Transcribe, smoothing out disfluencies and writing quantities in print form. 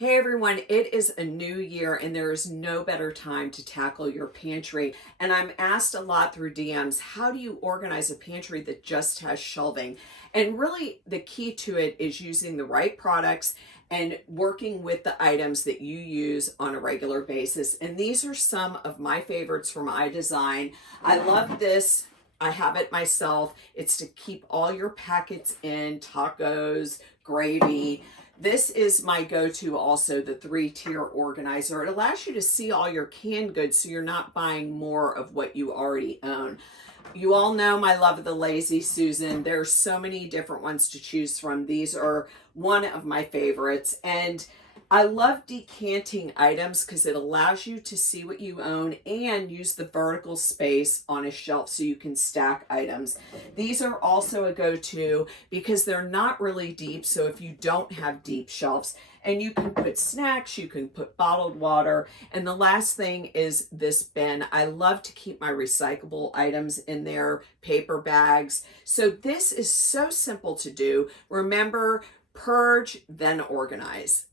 Hey everyone, it is a new year and there is no better time to tackle your pantry. And I'm asked a lot through DMs, how do you organize a pantry that just has shelving? And really the key to it is using the right products and working with the items that you use on a regular basis. And these are some of my favorites from IDesign. I love this. I have it myself. It's to keep all your packets in, tacos, gravy. This is my go-to also, the 3-tier organizer. It allows you to see all your canned goods so you're not buying more of what you already own. You all know my love of the Lazy Susan. There's so many different ones to choose from. These are one of my favorites. And I love decanting items because it allows you to see what you own and use the vertical space on a shelf so you can stack items. These are also a go-to because they're not really deep, so if you don't have deep shelves, and you can put snacks, you can put bottled water. And the last thing is this bin. I love to keep my recyclable items in there, paper bags. So this is so simple to do. Remember, purge, then organize.